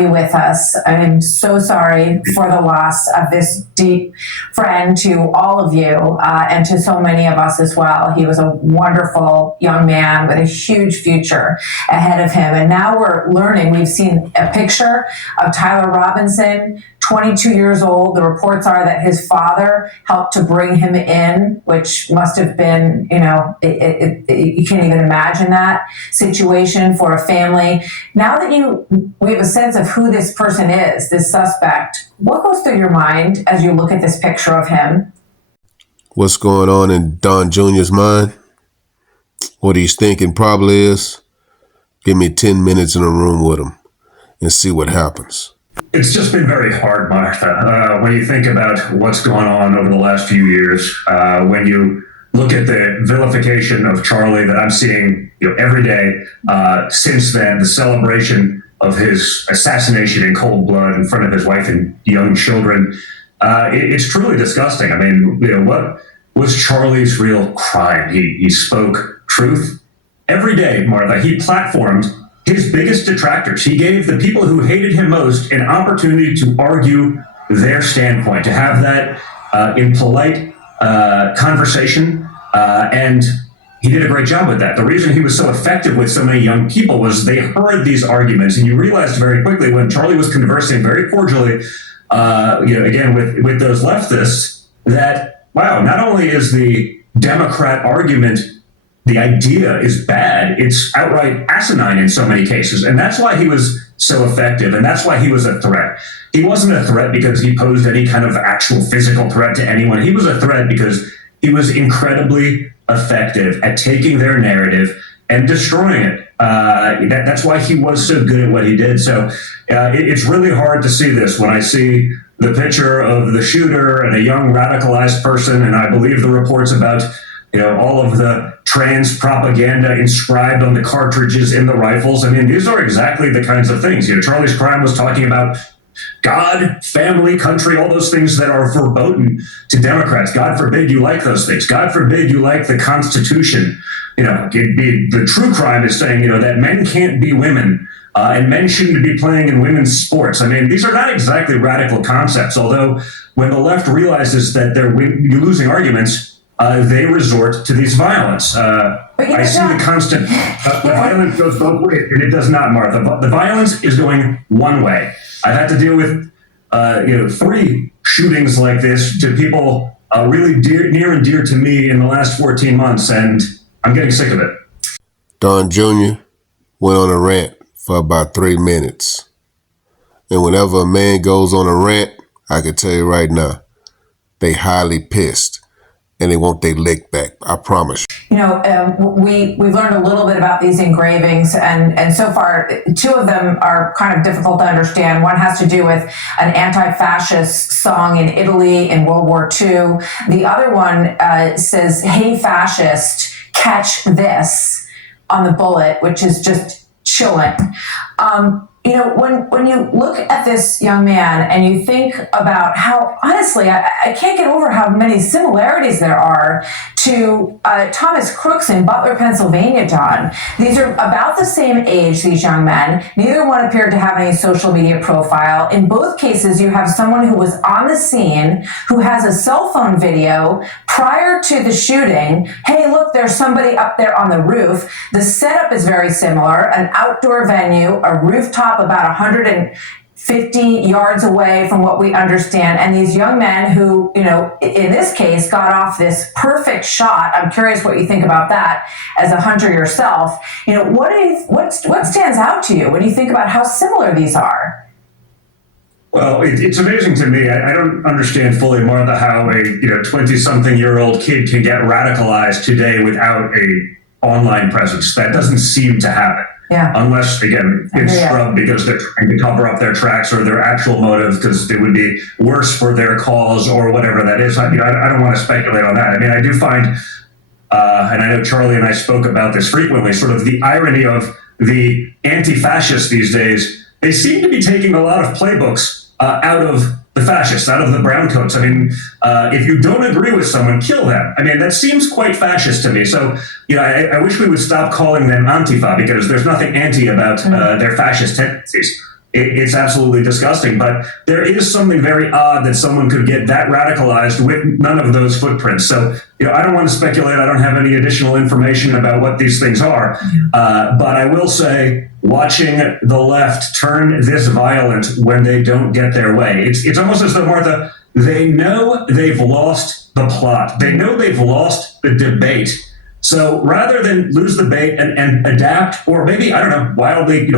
have you with us. I'm so sorry for the loss of this deep friend to all of you and to so many of us as well. He was a wonderful young man with a huge future ahead of him. And now we're learning, we've seen a picture of Tyler Robinson, 22 years old. The reports are that his father helped to bring him in, which must have been, you know, you can't even imagine that situation for a family. Now that we have a sense of who this person is, this suspect, what goes through your mind as you look at this picture of him? What's going on in Don Jr.'s mind? What he's thinking probably is, give me 10 minutes in a room with him and see what happens. It's just been very hard, Martha, when you think about what's gone on over the last few years, when you look at the vilification of Charlie that I'm seeing every day since then, the celebration of his assassination in cold blood in front of his wife and young children. It's truly disgusting. I mean, what was Charlie's real crime? He spoke truth every day, Martha. He platformed his biggest detractors. He gave the people who hated him most an opportunity to argue their standpoint, to have that in polite conversation, and he did a great job with that. The reason he was so effective with so many young people was they heard these arguments, and you realized very quickly when Charlie was conversing very cordially, again with those leftists, that wow, not only is the Democrat argument, the idea is bad, it's outright asinine in so many cases. And that's why he was so effective. And that's why he was a threat. He wasn't a threat because he posed any kind of actual physical threat to anyone. He was a threat because he was incredibly effective at taking their narrative and destroying it. That's why he was so good at what he did. So it's really hard to see this when I see the picture of the shooter and a young radicalized person. And I believe the reports about all of the trans propaganda inscribed on the cartridges in the rifles. I mean, these are exactly the kinds of things. Charlie's crime was talking about God, family, country, all those things that are verboten to Democrats. God forbid you like those things. God forbid you like the Constitution. The true crime is saying, that men can't be women and men shouldn't be playing in women's sports. I mean, these are not exactly radical concepts, although when the left realizes that you're losing arguments, they resort to these violence. I see the constant, the violence goes both ways, and it does not, Martha. The violence is going one way. I've had to deal with, 3 shootings like this to people really near and dear to me in the last 14 months, and I'm getting sick of it. Don Jr. went on a rant for about 3 minutes. And whenever a man goes on a rant, I can tell you right now, they highly pissed. And they want their lick back, I promise. We've learned a little bit about these engravings, and so far, 2 of them are kind of difficult to understand. One has to do with an anti-fascist song in Italy in World War II. The other one says, "Hey fascist, catch this," on the bullet, which is just chilling. When you look at this young man and you think about how, honestly, I can't get over how many similarities there are to Thomas Crooks in Butler, Pennsylvania, John. These are about the same age, these young men. Neither one appeared to have any social media profile. In both cases, you have someone who was on the scene, who has a cell phone video prior to the shooting. Hey, look, there's somebody up there on the roof. The setup is very similar, an outdoor venue, a rooftop about 150 yards away from what we understand. And these young men who, in this case, got off this perfect shot. I'm curious what you think about that as a hunter yourself. What stands out to you when you think about how similar these are? Well, it's amazing to me. I don't understand fully, Martha, how a 20-something-year-old kid can get radicalized today without a online presence. That doesn't seem to happen. Yeah. Unless, again, it's scrubbed because they're trying to cover up their tracks or their actual motive because it would be worse for their cause or whatever that is. I don't want to speculate on that. I mean, I do find, and I know Charlie and I spoke about this frequently, sort of the irony of the anti-fascists these days. They seem to be taking a lot of playbooks out of the fascists, out of the browncoats. I mean, if you don't agree with someone, kill them. I mean, that seems quite fascist to me. So, I wish we would stop calling them Antifa because there's nothing anti about their fascist tendencies. It's absolutely disgusting. But there is something very odd that someone could get that radicalized with none of those footprints. So, I don't want to speculate. I don't have any additional information about what these things are. But I will say, watching the left turn this violent when they don't get their way, it's almost as though, Martha, they know they've lost the plot. They know they've lost the debate. So rather than lose the debate and adapt, or maybe, I don't know, wildly,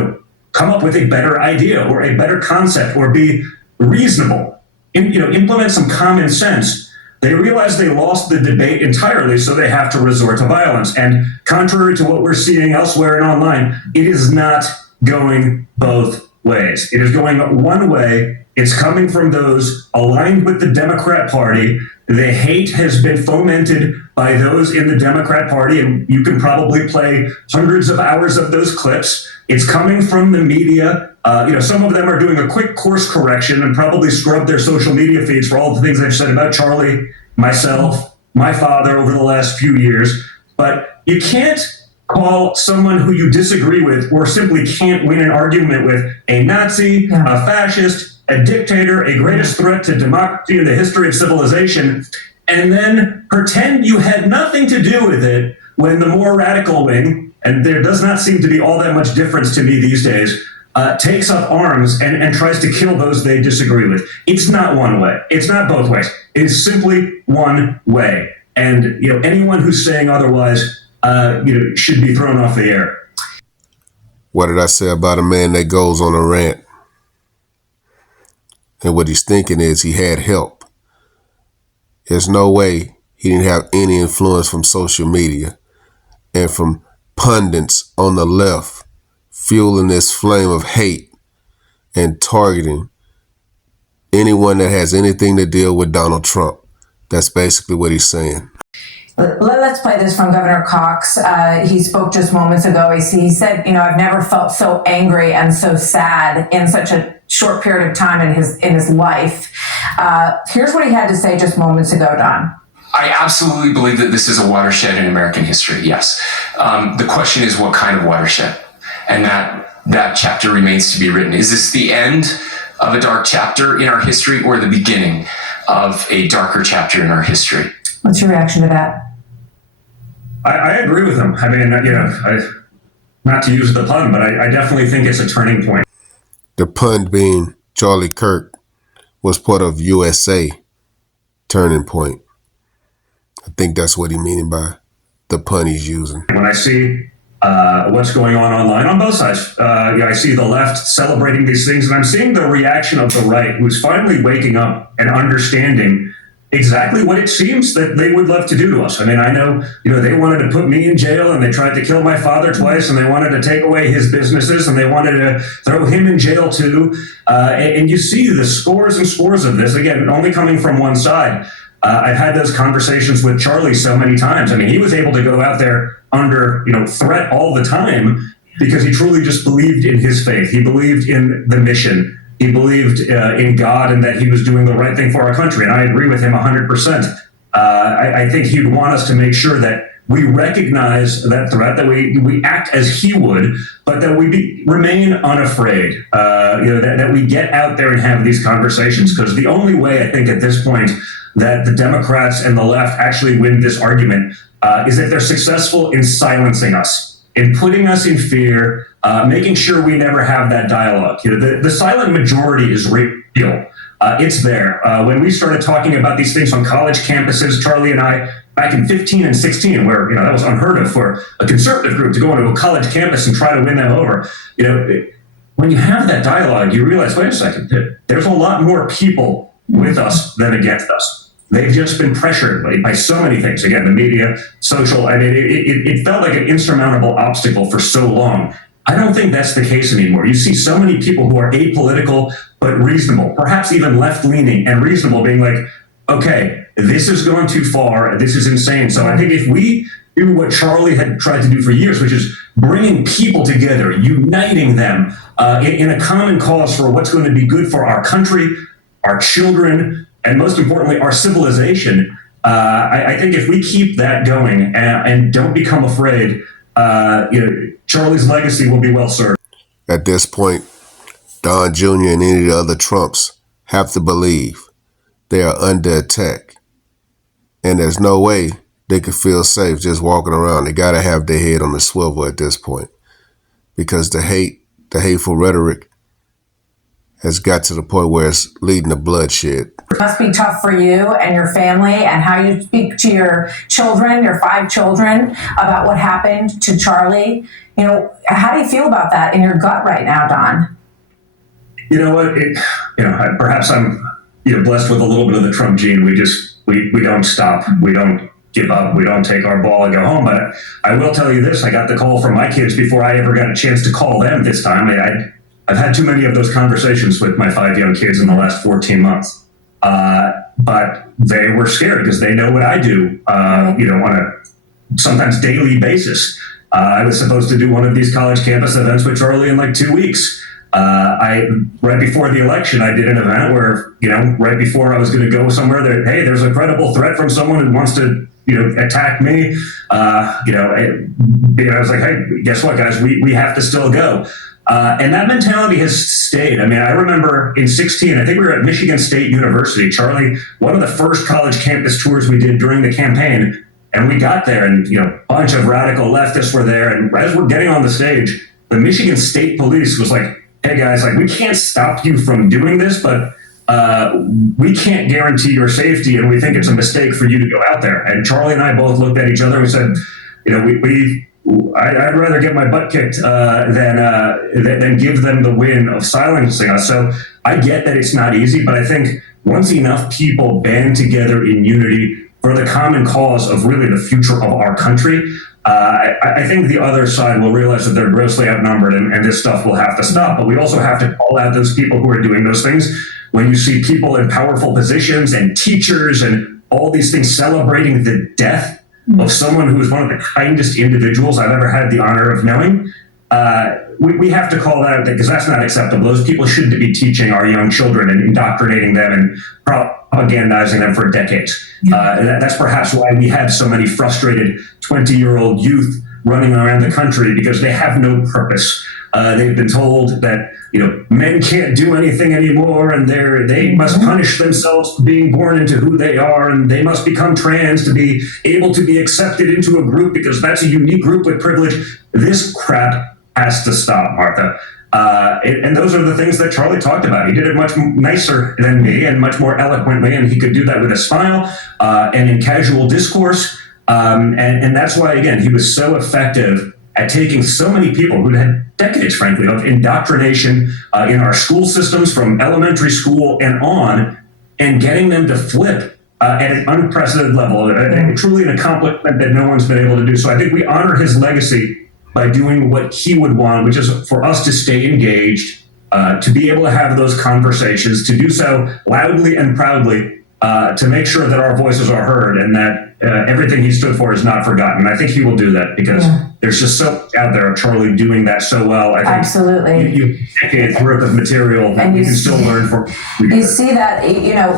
come up with a better idea or a better concept or be reasonable, implement some common sense, they realize they lost the debate entirely, so they have to resort to violence. And contrary to what we're seeing elsewhere and online, it is not going both ways. It is going one way. It's coming from those aligned with the Democrat Party. The hate has been fomented by those in the Democrat Party, and you can probably play hundreds of hours of those clips. It's coming from the media. Some of them are doing a quick course correction and probably scrub their social media feeds for all the things I've said about Charlie, myself, my father over the last few years. But you can't call someone who you disagree with or simply can't win an argument with a Nazi, a fascist, a dictator, a greatest threat to democracy in the history of civilization, and then pretend you had nothing to do with it when the more radical wing, and there does not seem to be all that much difference to me these days, takes up arms and tries to kill those they disagree with. It's not one way. It's not both ways. It is simply one way. And anyone who's saying otherwise, should be thrown off the air. What did I say about a man that goes on a rant? And what he's thinking is he had help. There's no way he didn't have any influence from social media and from pundits on the left fueling this flame of hate and targeting anyone that has anything to deal with Donald Trump. That's basically what he's saying. Let's play this from Governor Cox. He spoke just moments ago. He said, I've never felt so angry and so sad in such a short period of time in his life. Here's what he had to say just moments ago, Don. I absolutely believe that this is a watershed in American history, yes. The question is what kind of watershed? And that chapter remains to be written. Is this the end of a dark chapter in our history or the beginning of a darker chapter in our history? What's your reaction to that? I agree with him. I mean, not to use the pun, but I definitely think it's a turning point. The pun being Charlie Kirk was part of USA turning point. I think that's what he meaning by the pun he's using. When I see what's going on online on both sides, I see the left celebrating these things, and I'm seeing the reaction of the right, who's finally waking up and understanding exactly what it seems that they would love to do to us. I mean, I know, they wanted to put me in jail, and they tried to kill my father twice, and they wanted to take away his businesses, and they wanted to throw him in jail too. And you see the scores and scores of this, again, only coming from one side. I've had those conversations with Charlie so many times. I mean, he was able to go out there under, threat all the time because he truly just believed in his faith. He believed in the mission. He believed in God and that he was doing the right thing for our country. And I agree with him 100%. I think he'd want us to make sure that we recognize that threat, that we act as he would, but that we remain unafraid, that we get out there and have these conversations. Because the only way I think at this point that the Democrats and the left actually win this argument is if they're successful in silencing us, in putting us in fear, making sure we never have that dialogue. The silent majority is real. It's there. When we started talking about these things on college campuses, Charlie and I, back in 15 and 16, where that was unheard of for a conservative group to go into a college campus and try to win them over. When you have that dialogue, you realize, wait a second, there's a lot more people with us than against us. They've just been pressured by so many things. Again, the media, social. I mean, it felt like an insurmountable obstacle for so long. I don't think that's the case anymore. You see so many people who are apolitical but reasonable, perhaps even left-leaning and reasonable, being like, okay, this is going too far. This is insane. So I think if we do what Charlie had tried to do for years, which is bringing people together, uniting them in a common cause for what's going to be good for our country, our children, and most importantly, our civilization, I think if we keep that going and don't become afraid, Charlie's legacy will be well served. At this point, Don Jr. and any of the other Trumps have to believe they are under attack. And there's no way they could feel safe just walking around. They got to have their head on the swivel at this point, because the hateful rhetoric has got to the point where it's leading to bloodshed. It must be tough for you and your family, and how you speak to your children, your 5 children, about what happened to Charlie. You know, how do you feel about that in your gut right now, Don? You know what? Perhaps I'm blessed with a little bit of the Trump gene. We don't stop. We don't give up. We don't take our ball and go home. But I will tell you this: I got the call from my kids before I ever got a chance to call them this time. I've had too many of those conversations with my 5 young kids in the last 14 months. But they were scared because they know what I do, on a sometimes daily basis. I was supposed to do one of these college campus events with Charlie in like 2 weeks. Right before the election, I did an event where, right before I was going to go somewhere, hey, there's a credible threat from someone who wants to, attack me. I was like, hey, guess what, guys, we have to still go. And that mentality has stayed. I mean, I remember in 16, I think we were at Michigan State University, Charlie, one of the first college campus tours we did during the campaign. And we got there and, a bunch of radical leftists were there. And as we're getting on the stage, the Michigan State Police was like, hey guys, we can't stop you from doing this, but we can't guarantee your safety. And we think it's a mistake for you to go out there. And Charlie and I both looked at each other and we said, I'd rather get my butt kicked than give them the win of silencing us. So I get that it's not easy, but I think once enough people band together in unity for the common cause of really the future of our country, I think the other side will realize that they're grossly outnumbered and this stuff will have to stop. But we also have to call out those people who are doing those things. When you see people in powerful positions and teachers and all these things celebrating the death of someone who is one of the kindest individuals I've ever had the honor of knowing, we have to call that out, because that's not acceptable. Those people shouldn't be teaching our young children and indoctrinating them and propagandizing them for decades. That's perhaps why we have so many frustrated 20-year-old youth running around the country, because they have no purpose. They've been told that men can't do anything anymore, and they must punish themselves for being born into who they are, and they must become trans to be able to be accepted into a group because that's a unique group with privilege. This crap has to stop, Martha. And those are the things that Charlie talked about. He did it much nicer than me and much more eloquently, and he could do that with a smile and in casual discourse. And that's why, again, he was so effective at taking so many people who had decades, frankly, of indoctrination in our school systems from elementary school and on, and getting them to flip at an unprecedented level, truly an accomplishment that no one's been able to do. So I think we honor his legacy by doing what he would want, which is for us to stay engaged, to be able to have those conversations, to do so loudly and proudly, to make sure that our voices are heard and that everything he stood for is not forgotten. I think he will do that, because there's just so much out there of Charlie doing that so well. I think absolutely. You decades worth of material that we can still learn from. You see that,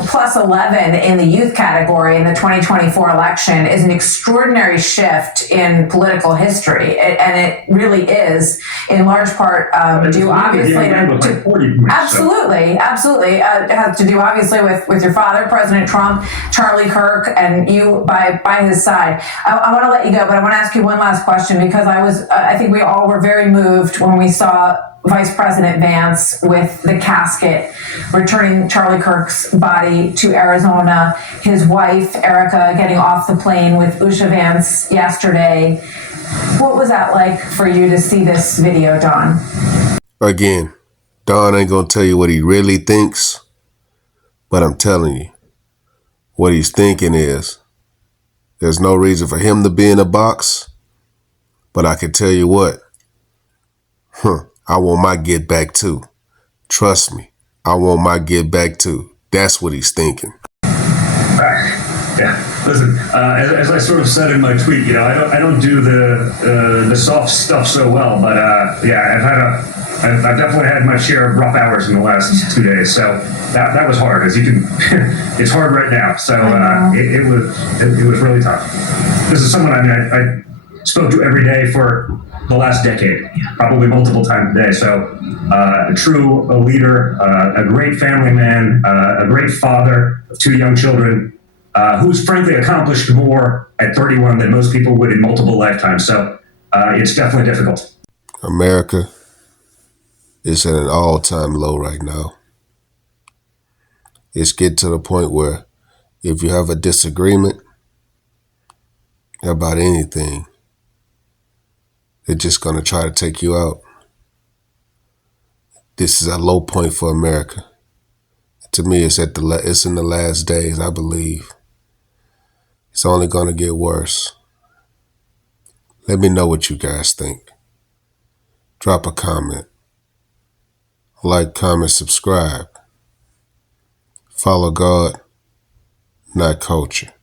plus 11 in the youth category in the 2024 election is an extraordinary shift in political history. And it really is, in large part, due obviously to 40 points, absolutely. It has to do obviously with your father, President Trump, Charlie Kirk, and you by his side. I want to let you go, but I want to ask you one last question, because I think we all were very moved when we saw Vice President Vance with the casket returning Charlie Kirk's body to Arizona, his wife, Erica, getting off the plane with Usha Vance yesterday. What was that like for you to see this video, Don? Again, Don ain't going to tell you what he really thinks, but I'm telling you, what he's thinking is, there's no reason for him to be in a box, but I can tell you what, I want my get back too. Trust me, I want my get back too. That's what he's thinking. Yeah, listen, as I sort of said in my tweet, I don't do the soft stuff so well, but I've definitely had my share of rough hours in the last 2 days. So that was hard, as you can. It's hard right now. So it was really tough. This is someone I spoke to every day for the last decade, probably multiple times a day. So a true leader, a great family man, a great father of two young children, who's frankly accomplished more at 31 than most people would in multiple lifetimes. So it's definitely difficult. America is at an all-time low right now. It's getting to the point where if you have a disagreement about anything, they're just going to try to take you out. This is a low point for America. To me, it's it's in the last days, I believe. It's only going to get worse. Let me know what you guys think. Drop a comment. Like, comment, subscribe. Follow God, not culture.